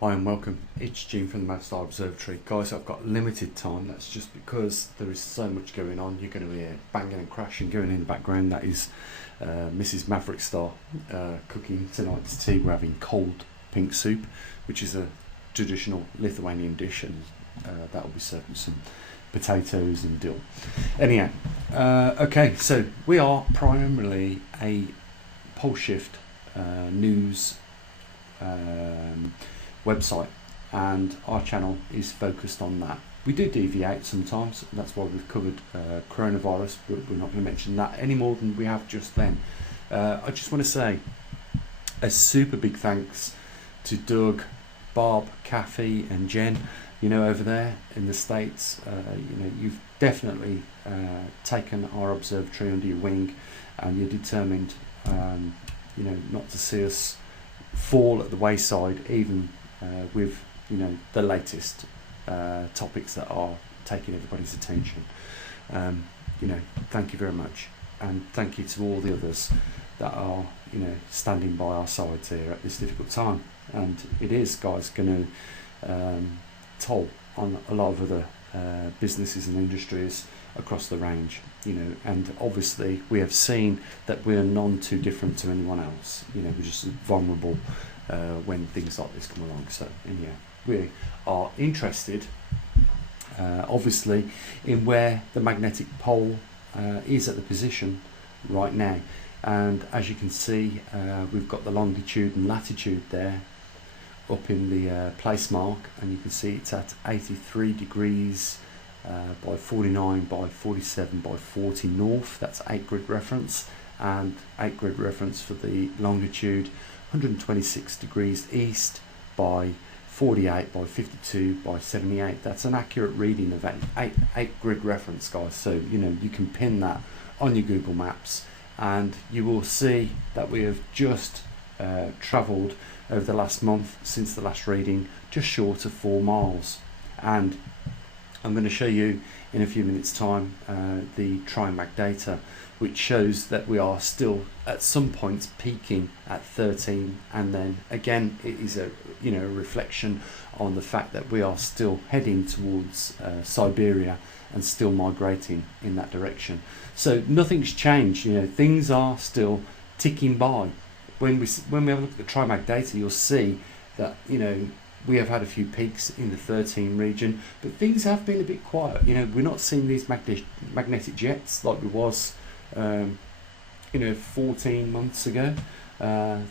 Hi and welcome, it's Gene from the Madstar Observatory. Guys, I've got limited time, that's just because there is so much going on. You're going to hear banging and crashing going in the background. That is Mrs. Maverick Star cooking tonight's tea. We're having cold pink soup, which is a traditional Lithuanian dish, and that will be served with some potatoes and dill. Anyhow, okay, so we are primarily a pole shift news website, and our channel is focused on that. We do deviate sometimes, and that's why we've covered coronavirus, but we're not going to mention that any more than we have just then. I just want to say a super big thanks to Doug, Bob, Kathy and Jen, over there in the States. You've definitely taken our observatory under your wing, and you're determined not to see us fall at the wayside, even with the latest topics that are taking everybody's attention. Thank you very much, and thank you to all the others that are standing by our sides here at this difficult time. And it is, guys, going to toll on a lot of other businesses and industries across the range, and obviously we have seen that we are none too different to anyone else. We're just vulnerable when things like this come along. So anyhow, we are interested obviously in where the magnetic pole is at the position right now, and as you can see, we've got the longitude and latitude there up in the place mark, and you can see it's at 83 degrees by 49 by 47 by 40 north. That's 8 grid reference, and 8 grid reference for the longitude, 126 degrees east by 48 by 52 by 78. That's an accurate reading of 8 grid reference, guys. So you can pin that on your Google Maps, and you will see that we have just travelled over the last month since the last reading just short of 4 miles. And I'm going to show you in a few minutes time the TriMag data, which shows that we are still at some points peaking at 13, and then again it is a reflection on the fact that we are still heading towards Siberia and still migrating in that direction. So nothing's changed. Things are still ticking by. When we have a look at the TriMag data, you'll see that we have had a few peaks in the 13 region, but things have been a bit quiet. We're not seeing these magnetic jets like we was 14 months ago.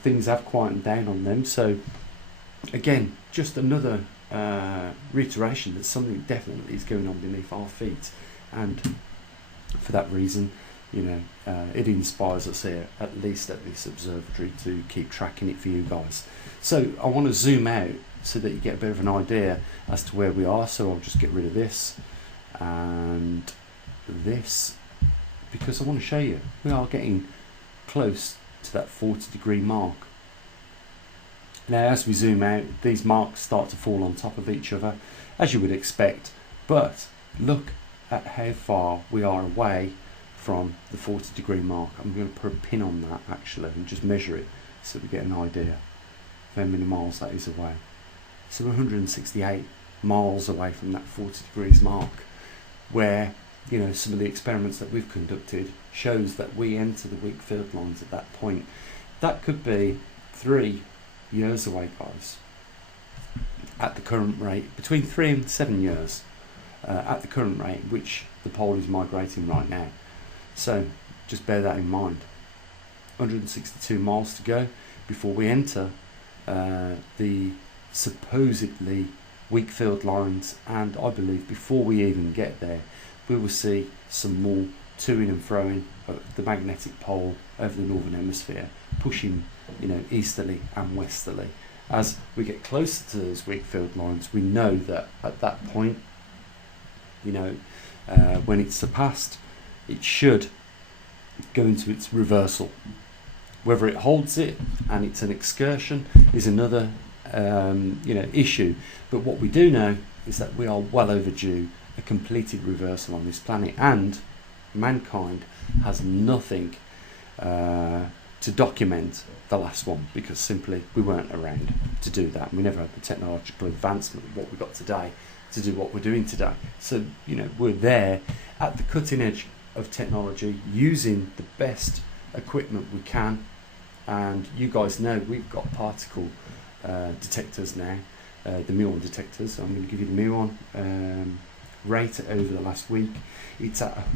Things have quietened down on them. So again, just another reiteration that something definitely is going on beneath our feet, and for that reason it inspires us here, at least at this observatory, to keep tracking it for you guys. So I want to zoom out so that you get a bit of an idea as to where we are. So I'll just get rid of this and this, because I want to show you we are getting close to that 40 degree mark. Now as we zoom out, these marks start to fall on top of each other, as you would expect, but look at how far we are away from the 40 degree mark. I'm going to put a pin on that actually and just measure it so we get an idea of how many miles that is away. So we're 168 miles away from that 40 degrees mark, where some of the experiments that we've conducted shows that we enter the weak field lines at that point. That could be 3 years away, guys, at the current rate, between 3 and 7 years at the current rate which the pole is migrating right now. So just bear that in mind. 162 miles to go before we enter the supposedly weak field lines, and I believe before we even get there we will see some more toing and froing of the magnetic pole over the northern hemisphere, pushing easterly and westerly. As we get closer to those weak field lines, we know that at that point, when it's surpassed, it should go into its reversal. Whether it holds it and it's an excursion is another issue, but what we do know is that we are well overdue a completed reversal on this planet, and mankind has nothing to document the last one because simply we weren't around to do that. We never had the technological advancement of what we've got today to do what we're doing today. So, you know, we're there at the cutting edge of technology, using the best equipment we can. And you guys know we've got particle detectors now, the muon detectors. I'm going to give you the muon rate over the last week. It's at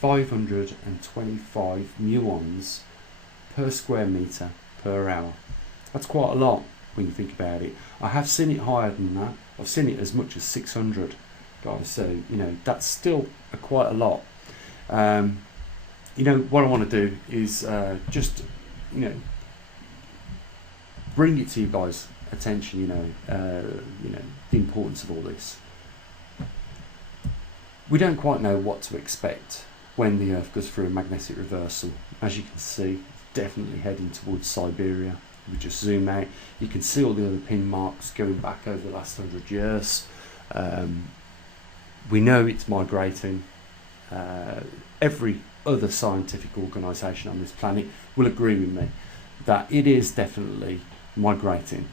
525 muons per square metre per hour. That's quite a lot when you think about it. I have seen it higher than that. I've seen it as much as 600, guys. So, you know, that's still quite a lot. You know, what I want to do is just, you know, bring it to you guys' attention, you know, the importance of all this. We don't quite know what to expect when the Earth goes through a magnetic reversal. As you can see, it's definitely heading towards Siberia. If we just zoom out, you can see all the other pin marks going back over the last 100 years. We know it's migrating. Every other scientific organisation on this planet will agree with me that it is definitely migrating,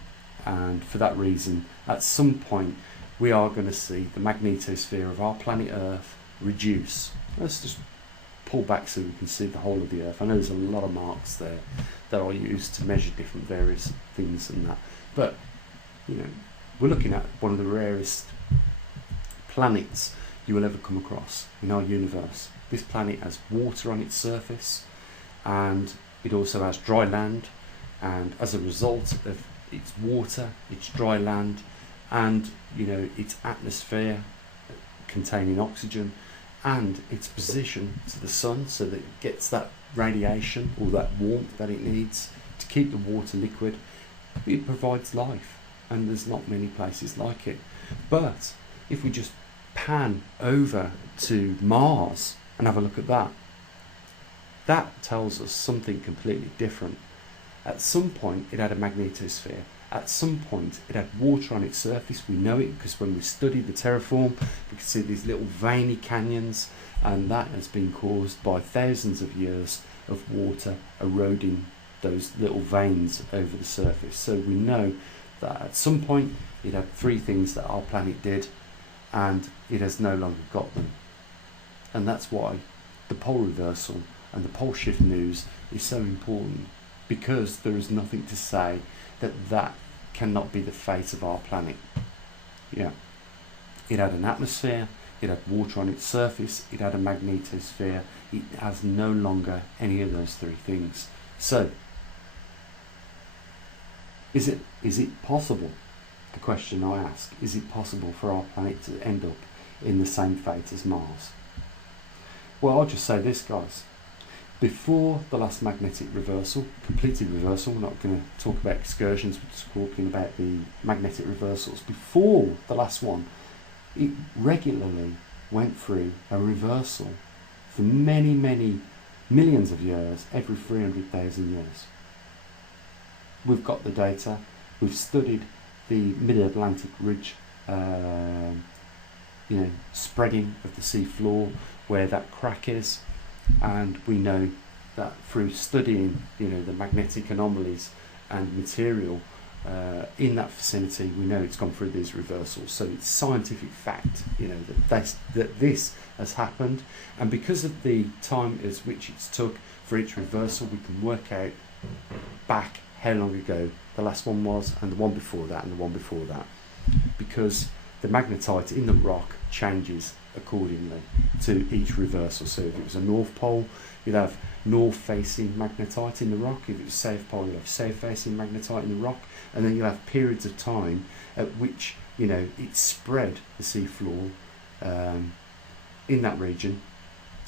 and for that reason, at some point, we are going to see the magnetosphere of our planet Earth reduce. Let's just pull back so we can see the whole of the Earth. I know there's a lot of marks there that are used to measure different various things and that, but you know, we're looking at one of the rarest planets you will ever come across in our universe. This planet has water on its surface, and it also has dry land, and as a result of its water, its dry land, and you know, its atmosphere containing oxygen, and its position to the sun so that it gets that radiation or that warmth that it needs to keep the water liquid, it provides life, and there's not many places like it. But if we just pan over to Mars and have a look at that, that tells us something completely different. At some point it had a magnetosphere. At some point it had water on its surface. We know it because when we study the terraform, we can see these little veiny canyons, and that has been caused by thousands of years of water eroding those little veins over the surface. So we know that at some point it had three things that our planet did, and it has no longer got them. And that's why the pole reversal and the pole shift news is so important, because there is nothing to say that that cannot be the fate of our planet. Yeah, it had an atmosphere, it had water on its surface, it had a magnetosphere. It has no longer any of those three things. So is it possible? The question I ask, is it possible for our planet to end up in the same fate as Mars? Well, I'll just say this, guys. Before the last magnetic reversal, completed reversal, we're not going to talk about excursions, we're just talking about the magnetic reversals. Before the last one, it regularly went through a reversal for many, many millions of years, every 300,000 years. We've got the data, we've studied the mid-Atlantic ridge, spreading of the sea floor, where that crack is, and we know that through studying, the magnetic anomalies and material in that vicinity, we know it's gone through these reversals. So it's scientific fact, that this has happened, and because of the time as which it's took for each reversal, we can work out back how long ago the last one was, and the one before that, and the one before that, because the magnetite in the rock changes accordingly to each reversal. So if it was a north pole, you'd have north facing magnetite in the rock. If it was south pole, you'd have south facing magnetite in the rock, and then you'll have periods of time at which it spread the sea floor in that region,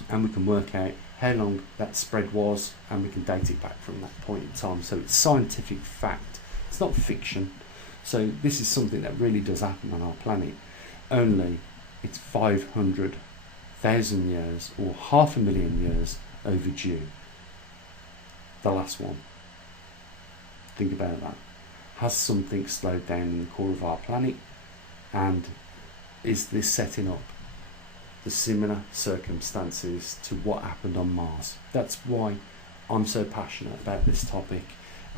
and we can work out how long that spread was, and we can date it back from that point in time. So it's scientific fact, it's not fiction. So this is something that really does happen on our planet, only it's 500,000 years or 500,000 years overdue. The last one. Think about that. Has something slowed down in the core of our planet, and is this setting up the similar circumstances to what happened on Mars? That's why I'm so passionate about this topic,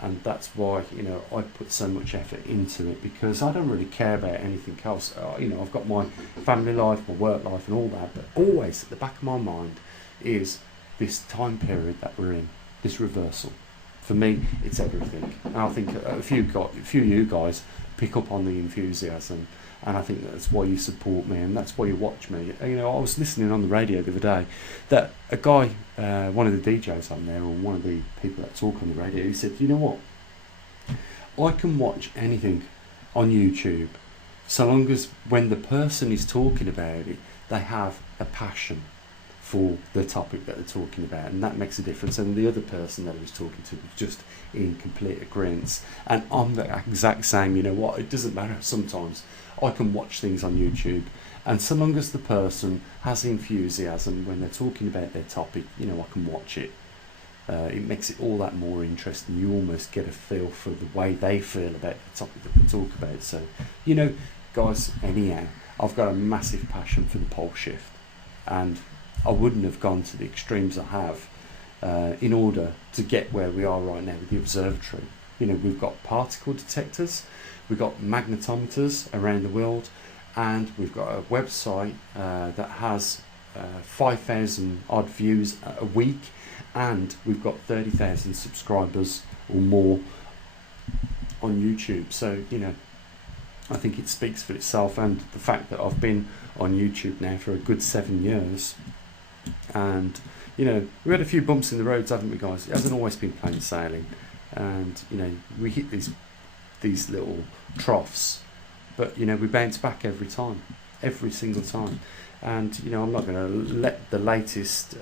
and that's why, you know, I put so much effort into it, because I don't really care about anything else. You know, I've got my family life, my work life and all that, but always at the back of my mind is this time period that we're in, this reversal. For me, it's everything. And I think a few of you guys pick up on the enthusiasm, and I think that's why you support me, and that's why you watch me. You know, I was listening on the radio the other day that a guy, one of the DJs on there, or one of the people that talk on the radio, he said, you know what, I can watch anything on YouTube so long as when the person is talking about it, they have a passion for the topic that they're talking about, and that makes a difference. And the other person that I was talking to was just in complete agreement. And I'm the exact same. You know what, it doesn't matter. Sometimes I can watch things on YouTube, and so long as the person has enthusiasm when they're talking about their topic, you know, I can watch it. It makes it all that more interesting. You almost get a feel for the way they feel about the topic that we talk about. So, you know, guys, anyhow, I've got a massive passion for the pole shift, and I wouldn't have gone to the extremes I have in order to get where we are right now with the observatory. You know, we've got particle detectors, we've got magnetometers around the world, and we've got a website that has 5,000 odd views a week, and we've got 30,000 subscribers or more on YouTube. So, you know, I think it speaks for itself, and the fact that I've been on YouTube now for a good 7 years, and you know, we had a few bumps in the roads, haven't we, guys? It hasn't always been plain sailing, and you know, we hit these little troughs, but you know, we bounce back every time, every single time. And you know, I'm not going to let the latest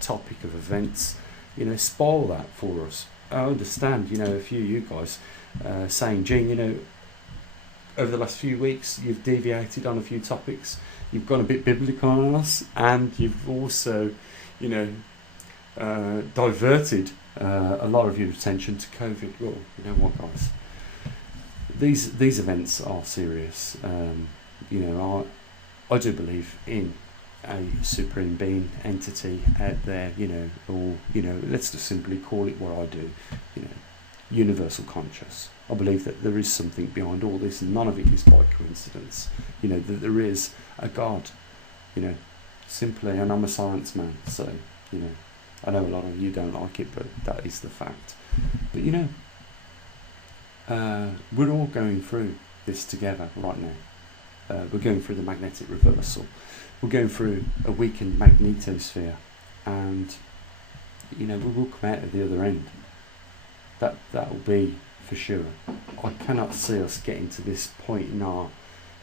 topic of events, you know, spoil that for us. I understand, you know, a few of you guys saying, Gene, you know, over the last few weeks you've deviated on a few topics, you've gone a bit biblical on us, and you've also, you know, diverted a lot of your attention to COVID. Well, you know what, guys, these events are serious. You know, I do believe in a supreme being, entity out there, you know, or, you know, let's just simply call it what I do, you know, universal conscious. I believe that there is something behind all this, and none of it is by coincidence. You know, that there is a God, you know, simply, and I'm a science man, so, you know, I know a lot of you don't like it, but that is the fact. But, you know, we're all going through this together right now. We're going through the magnetic reversal. We're going through a weakened magnetosphere, and, you know, we will come out of the other end. That will be for sure. I cannot see us getting to this point in our,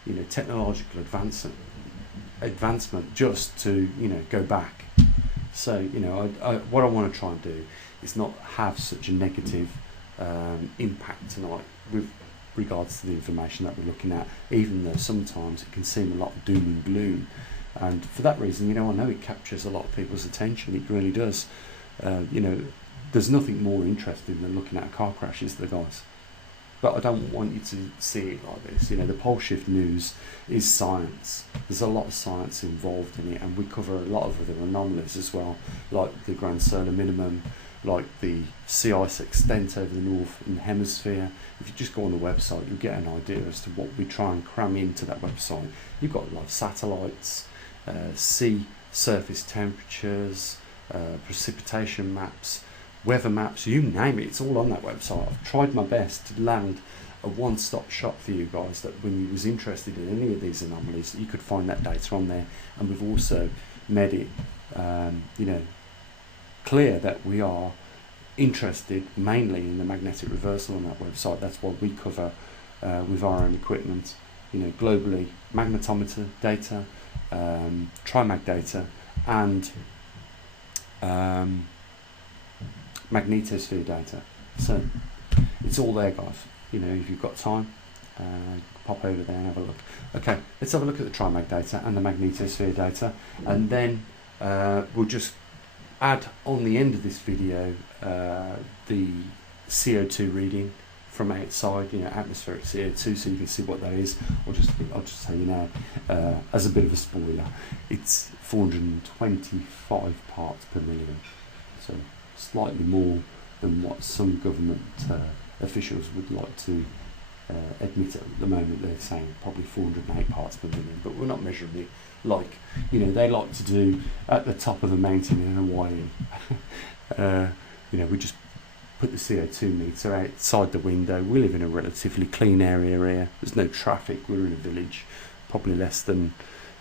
you know, technological advancement just to, you know, go back. So, you know, what I want to try and do is not have such a negative impact tonight with regards to the information that we're looking at, even though sometimes it can seem a lot of doom and gloom. And for that reason, you know, I know it captures a lot of people's attention. It really does. You know, there's nothing more interesting than looking at car crashes, the guys. But I don't want you to see it like this. You know, the pole shift news is science. There's a lot of science involved in it, and we cover a lot of other anomalies as well, like the Grand Solar Minimum, like the sea ice extent over the northern hemisphere. If you just go on the website, you'll get an idea as to what we try and cram into that website. You've got like satellites, sea surface temperatures, precipitation maps, weather maps, you name it, it's all on that website. I've tried my best to land a one-stop shop for you guys, that when you was interested in any of these anomalies, you could find that data on there. And we've also made it, you know, clear that we are interested mainly in the magnetic reversal on that website. That's what we cover with our own equipment, you know, globally, magnetometer data, trimag data, and magnetosphere data. So it's all there, guys. You know, if you've got time, pop over there and have a look. Okay, let's have a look at the trimag data and the magnetosphere data, and then we'll just add on the end of this video the CO2 reading from outside, you know, atmospheric CO2, so you can see what that is. I'll just tell you now, as a bit of a spoiler, it's 425 parts per million, so slightly more than what some government officials would like to admit at the moment. They're saying probably 408 parts per million, but we're not measuring it like, you know, they like to do at the top of a mountain in Hawaii. You know, we just put the CO2 meter outside the window. We live in a relatively clean area here. There's no traffic. We're in a village, probably less than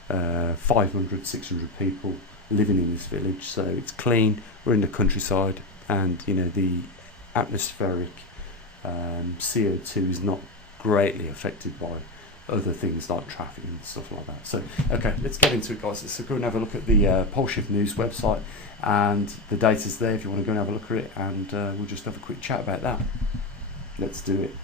500, 600 people living in this village. So it's clean. We're in the countryside, and you know, the atmospheric CO2 is not greatly affected by other things like traffic and stuff like that. So, okay, let's get into it, guys. Let's go and have a look at the Polshift News website, and the data's there if you want to go and have a look at it, and we'll just have a quick chat about that. Let's do it.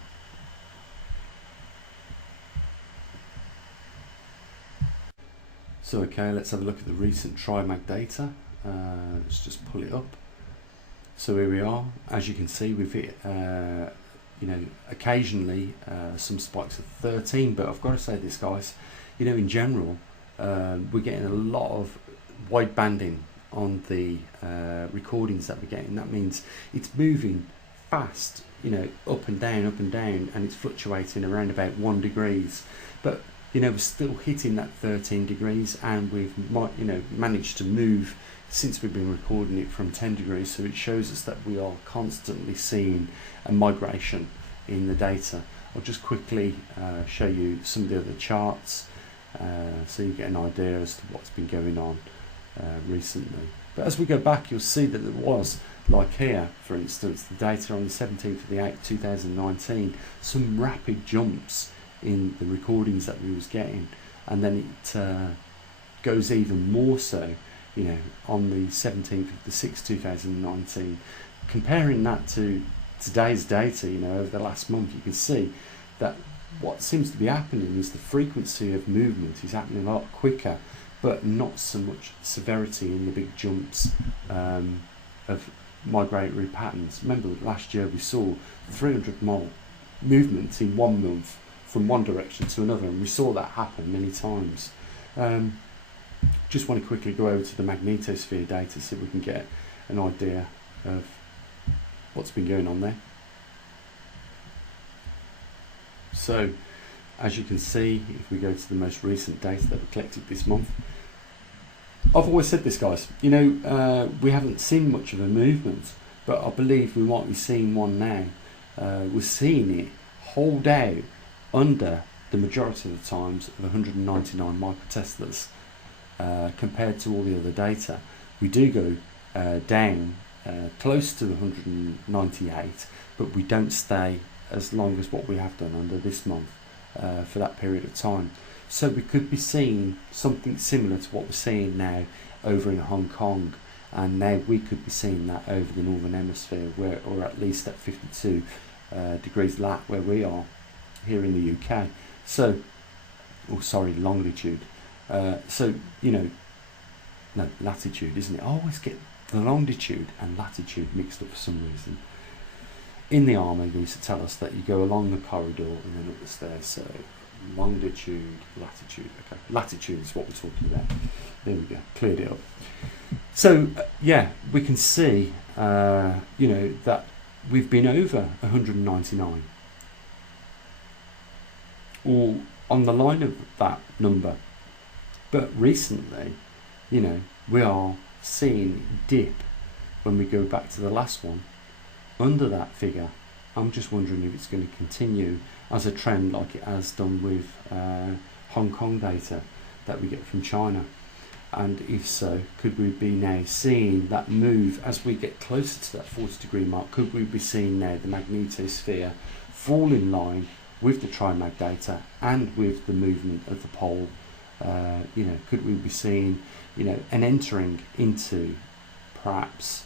So, okay, let's have a look at the recent TriMag data. Let's just pull it up. So here we are. As you can see, we've hit you know, occasionally some spikes of 13, but I've got to say this, guys, you know, in general, we're getting a lot of wide banding on the recordings that we're getting. That means it's moving fast, you know, up and down, and it's fluctuating around about 1 degrees. But you know, we're still hitting that 13 degrees, and we've you know, managed to move since we've been recording it from 10 degrees. So it shows us that we are constantly seeing a migration in the data. I'll just quickly show you some of the other charts so you get an idea as to what's been going on recently. But as we go back, you'll see that there was, like here for instance, the data on the 17th of the 8th 2019, some rapid jumps in the recordings that we was getting, and then it goes even more so, you know, on the 17th of the 6th 2019. Comparing that to today's data, you know, over the last month, you can see that what seems to be happening is the frequency of movement is happening a lot quicker, but not so much severity in the big jumps of migratory patterns. Remember that last year we saw 300 mile movements in 1 month from one direction to another, and we saw that happen many times. Just want to quickly go over to the magnetosphere data so we can get an idea of what's been going on there. So, as you can see, if we go to the most recent data that we collected this month, I've always said this, guys, you know, we haven't seen much of a movement, but I believe we might be seeing one now. We're seeing it hold out under the majority of the times of 199 microteslas. Compared to all the other data, we do go down close to 198, but we don't stay as long as what we have done under this month for that period of time. So we could be seeing something similar to what we're seeing now over in Hong Kong, and now we could be seeing that over the Northern Hemisphere, where, or at least at 52 degrees lat where we are here in the UK. So, oh sorry, longitude. So, you know, no, latitude, isn't it? I always get the longitude and latitude mixed up for some reason. In the army, they used to tell us that you go along the corridor and then up the stairs. So, longitude, latitude. Okay, latitude is what we're talking about. There we go, cleared it up. So, yeah, we can see, you know, that we've been over 199. Or on the line of that number. But recently, you know, we are seeing dip when we go back to the last one under that figure. I'm just wondering if it's going to continue as a trend like it has done with Hong Kong data that we get from China. And if so, could we be now seeing that move as we get closer to that 40 degree mark? Could we be seeing now the magnetosphere fall in line with the TriMag data and with the movement of the pole? You know, could we be seeing, you know, an entering into perhaps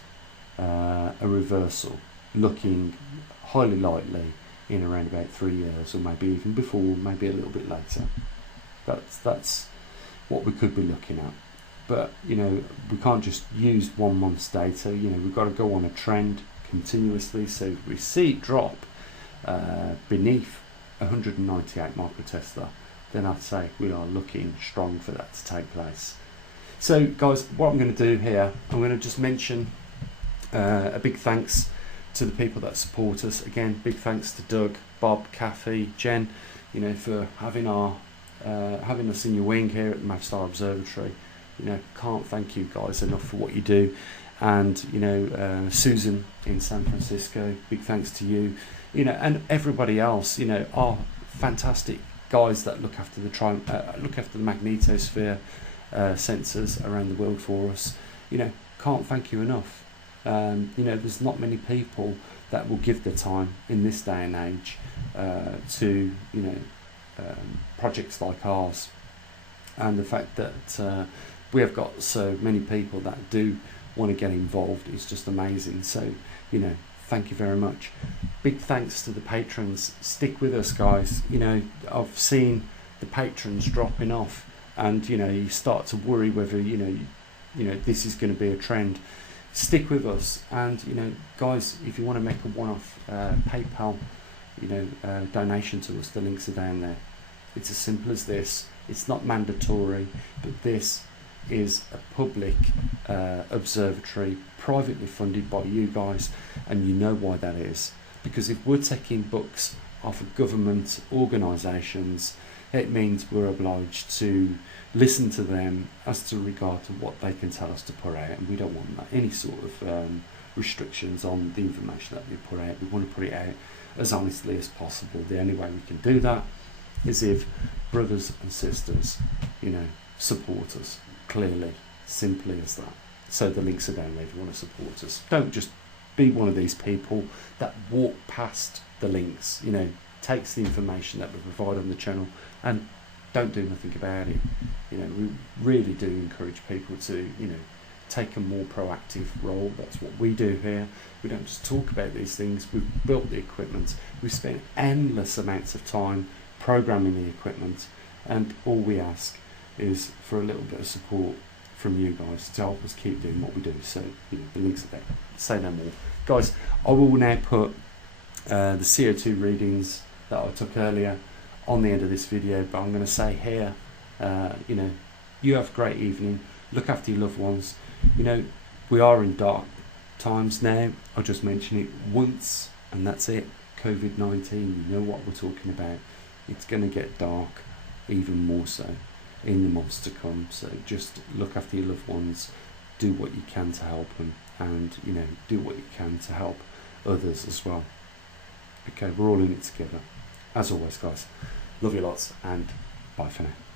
a reversal, looking highly likely in around about 3 years, or maybe even before, maybe a little bit later. That's what we could be looking at. But you know, we can't just use 1 month's data. You know, we've got to go on a trend continuously. So if we see it drop beneath 198 microtesla, then I'd say we are looking strong for that to take place. So guys, what I'm going to do here, I'm going to just mention a big thanks to the people that support us. Again, big thanks to Doug, Bob, Kathy, Jen, you know, for having us in your wing here at the Mavstar Observatory. You know, can't thank you guys enough for what you do. And you know, Susan in San Francisco, big thanks to you. You know, and everybody else, you know, our fantastic guys that look after the magnetosphere sensors around the world for us. You know, can't thank you enough. You know, there's not many people that will give their time in this day and age to, you know, projects like ours, and the fact that we have got so many people that do want to get involved is just amazing. So, you know, thank you very much. Big thanks to the patrons. Stick with us, guys. You know, I've seen the patrons dropping off, and you know, you start to worry whether you know this is going to be a trend. Stick with us, and you know, guys, if you want to make a one-off PayPal, you know, donation to us, the links are down there. It's as simple as this. It's not mandatory, but this is a public observatory, privately funded by you guys, and you know why that is. Because if we're taking books off of government organisations, it means we're obliged to listen to them as to regard to what they can tell us to put out, and we don't want that, any sort of restrictions on the information that we put out. We want to put it out as honestly as possible. The only way we can do that is if brothers and sisters, you know, support us. Clearly, simply as that. So the links are down there if you want to support us. Don't just be one of these people that walk past the links, you know, takes the information that we provide on the channel and don't do nothing about it. You know, we really do encourage people to, you know, take a more proactive role. That's what we do here. We don't just talk about these things. We've built the equipment. We've spent endless amounts of time programming the equipment, and all we ask is for a little bit of support from you guys to help us keep doing what we do. So, you know, the links are there. Say no more. Guys, I will now put the CO2 readings that I took earlier on the end of this video, but I'm going to say here, you know, you have a great evening. Look after your loved ones. You know, we are in dark times now. I'll just mention it once, and that's it. COVID-19, you know what we're talking about. It's going to get dark even more so in the months to come. So just look after your loved ones, do what you can to help them, and you know, do what you can to help others as well. Okay, we're all in it together. As always, guys, love you lots, and bye for now.